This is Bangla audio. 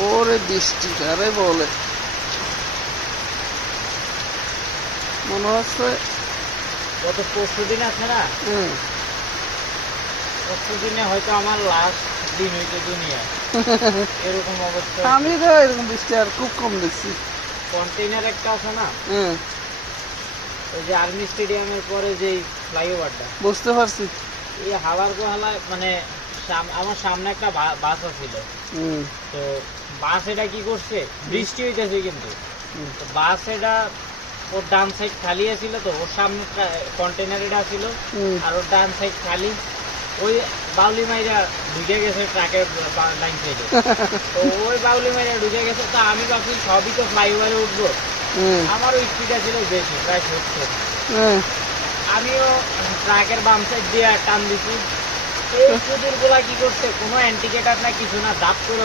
ওরে বৃষ্টি কারে বলে, মনে হচ্ছে গত পরশুদিন আছে না, পরশুদিনে হয়তো আমার লাস্ট দিন হইতো দুনিয়ায়। এরকম অবস্থা। আমি তো এরকম বৃষ্টি আর খুব কম দেখছি। কন্টেইনার একটা আছে না, ওই যে আর্মি স্টেডিয়ামের পরে যেই ফ্লাইওভারটা, বুঝতে পারছি। এই হালার গোহালায় মানে আমার সামনে একটা বাস আছিল। তো বাস এটা কি করছে, বৃষ্টি হইতেছে কিন্তু বাস এটা ওর ডান সাইড খালি আছিল, তো ওর সামনে কন্টেনার এটা ছিল আর ওর ডান সাইড খালি। ওই বাউলি মাইরা ঢুকে গেছে ট্রাকের লাইন সাইডে। তো ওই বাউলি মাইরা ঢুকে গেছে, তো আমি ভাবছি সবই তো ফ্লাইওভারে উঠবো। আমারও স্পিডটা ছিল বেশি, প্রায় 70। আমিও ট্রাকের বাম সাইড দিয়ে টান দিছি। এই কুকুর গুলা কি করছে, কোনো অ্যান্টিকেটার না কিছু না, দাপ করে